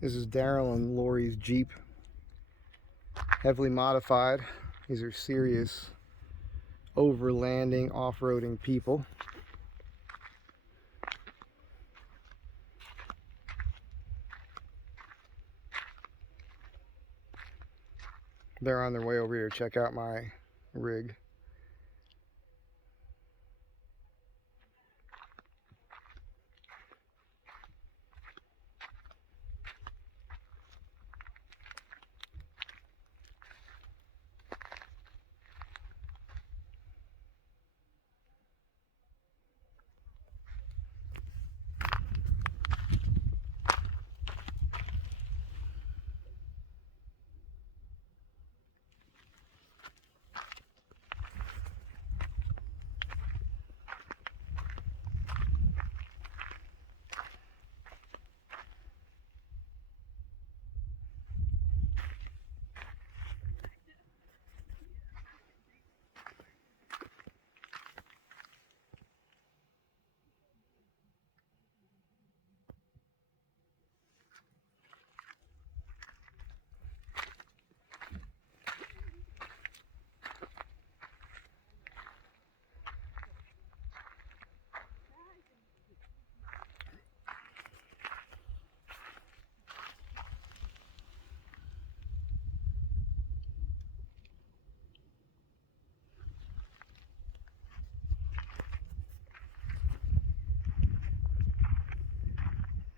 This is Daryl and Lori's Jeep. Heavily modified. These are serious overlanding, off-roading people. They're on their way over here to check out my rig.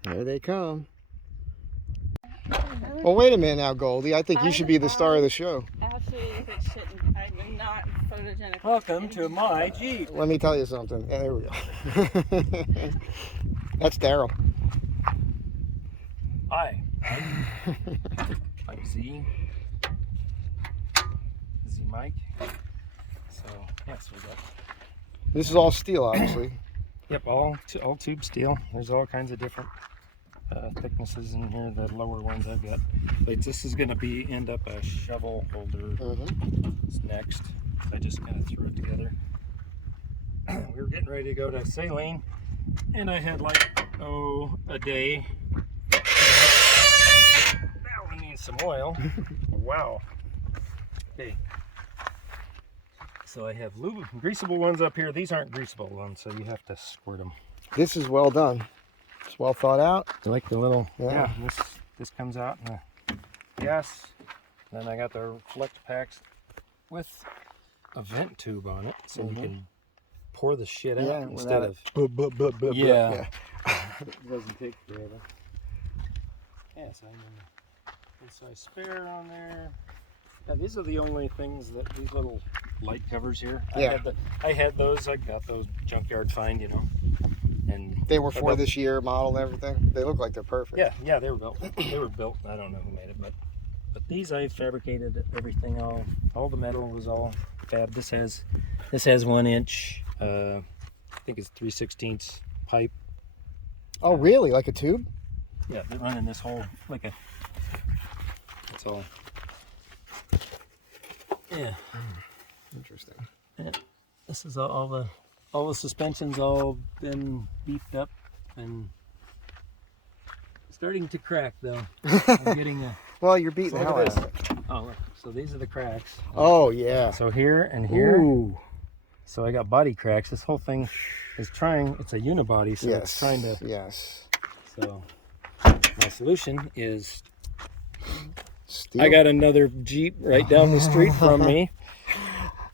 There they come. Well, wait a minute now, Goldie. I think you should be the star of the show. Absolutely, it shouldn't. I'm not photogenic. Welcome to my Jeep. Let me tell you something. Yeah, there we go. That's Daryl. Hi. I'm Z. Z Mike. So, yes, we got. This is all steel, obviously. Yep, all tube steel. There's all kinds of different thicknesses in here. The lower ones I've got. But this is going to end up a shovel holder. It's next. I just kind of threw it together. We were getting ready to go to saline, and I had like, a day. Now we need some oil. Wow. Okay. So I have greasable ones up here. These aren't greasable ones, so you have to squirt them. This is well done. It's well thought out. I like the little, yeah. This comes out in the gas. Then I got the flex packs with a vent tube on it, so you can pour the shit out instead of yeah. It doesn't take forever. Yeah, so I spare on there. Yeah, these are the only things that these little light covers here. Yeah. I had those. I got those junkyard find, and they were for this year model and everything. They look like they're perfect. Yeah, they were built. They were built. I don't know who made it, but these I fabricated everything. All the metal was all fab. This has 1 inch. I think it's 3/16 pipe. Oh, really? Like a tube? Yeah, they're running this whole like a. That's all. Yeah. Interesting. Yeah. This is all the suspension's all been beefed up and starting to crack though. I'm getting a. Well, you're beating the hell out of it. Oh, look. So these are the cracks. Oh yeah. So here and here. Ooh. So I got body cracks. This whole thing is trying. It's a unibody, so it's trying to. Yes. So my solution is. Steel. I got another Jeep right down the street from me.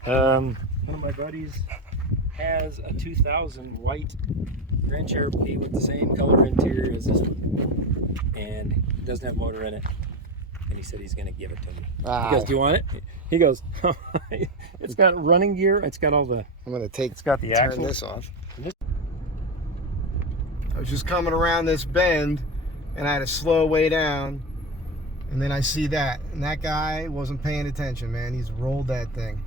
One of my buddies has a 2000 white Grand Cherokee with the same color interior as this one, and it doesn't have a motor in it. And he said he's going to give it to me. Wow. He goes, "Do you want it?" He goes, "It's got running gear. It's got all the. I'm going to take. It's got the turn action." this off. I was just coming around this bend, and I had to slow way down. And then I see that, and that guy wasn't paying attention, man. He's rolled that thing.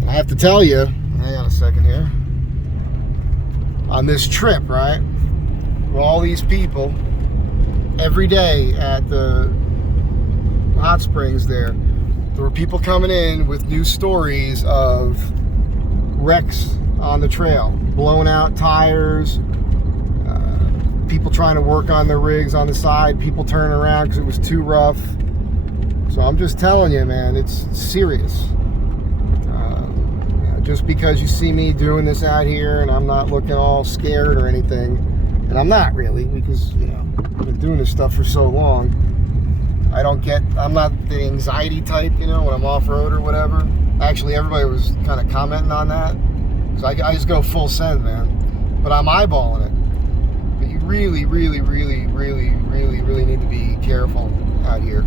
And I have to tell you, hang on a second here. On this trip, right, with all these people, every day at the hot springs there were people coming in with new stories of wrecks on the trail, blown out tires, people trying to work on their rigs on the side, people turning around because it was too rough. So I'm just telling you, man, it's serious. Just because you see me doing this out here and I'm not looking all scared or anything, and I'm not really, because, you know, I've been doing this stuff for so long. I'm not the anxiety type, you know, when I'm off-road or whatever. Actually, everybody was kind of commenting on that. Because I just go full send, man. But I'm eyeballing it. But you really, really, really, really, really, really need to be careful out here.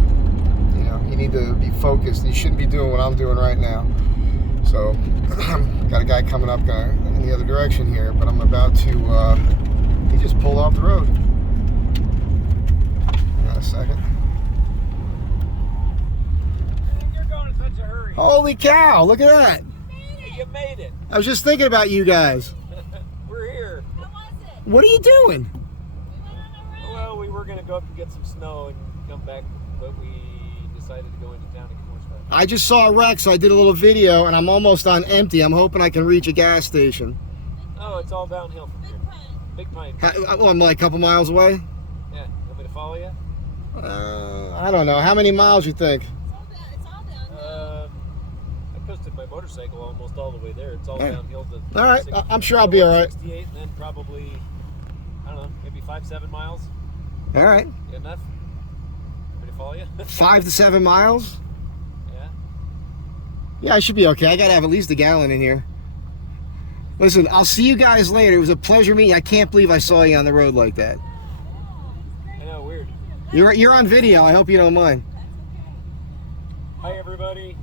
You know, you need to be focused. You shouldn't be doing what I'm doing right now. So, got a guy coming up in the other direction here, but I'm about to, he just pulled off the road. Hang on a second. You're going in such a hurry. Holy cow, look at that. You made it. I was just thinking about you guys. We're here. How was it? What are you doing? We went on a ride. Well, we were going to go up and get some snow and come back, but we decided to go into town to get more stuff. I just saw a wreck, so I did a little video, and I'm almost on empty. I'm hoping I can reach a gas station. Oh, it's all downhill from here. Big Pine. Well, I'm like a couple miles away. Yeah, want me to follow you? I don't know. How many miles you think? It's all downhill. I posted my motorcycle almost all the way there. It's all Yeah. downhill to. All right, I'm sure I'll be all right. 68, and then probably, I don't know, maybe 5-7 miles. All right. Good enough? Want me to follow you? 5 to 7 miles? Yeah. Yeah, I should be okay. I gotta have at least a gallon in here. Listen, I'll see you guys later. It was a pleasure meeting. I can't believe I saw you on the road like that. I know, weird. You're on video. I hope you don't mind. Hi, everybody.